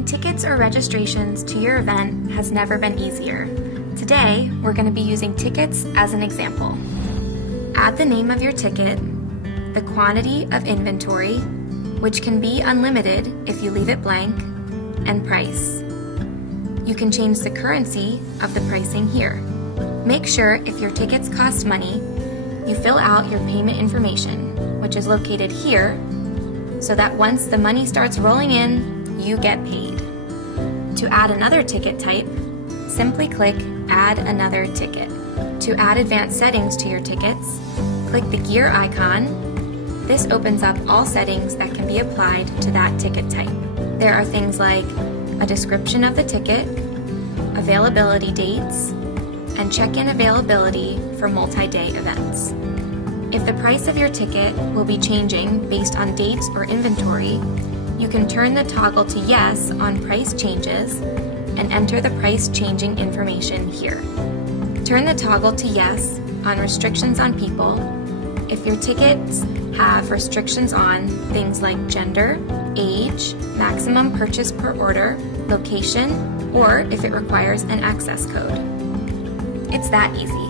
Adding tickets or registrations to your event has never been easier. Today, we're going to be using tickets as an example. Add the name of your ticket, the quantity of inventory, which can be unlimited if you leave it blank, and price. You can change the currency of the pricing here. Make sure if your tickets cost money, you fill out your payment information, which is located here, so that once the money starts rolling in, you get paid. To add another ticket type, simply click Add Another Ticket. To add advanced settings to your tickets, click the gear icon. This opens up all settings that can be applied to that ticket type. There are things like a description of the ticket, availability dates, and check-in availability for multi-day events. If the price of your ticket will be changing based on dates or inventory, you can turn the toggle to Yes on price changes and enter the price changing information here. Turn the toggle to Yes on restrictions on people if your tickets have restrictions on things like gender, age, maximum purchase per order, location, or if it requires an access code. It's that easy.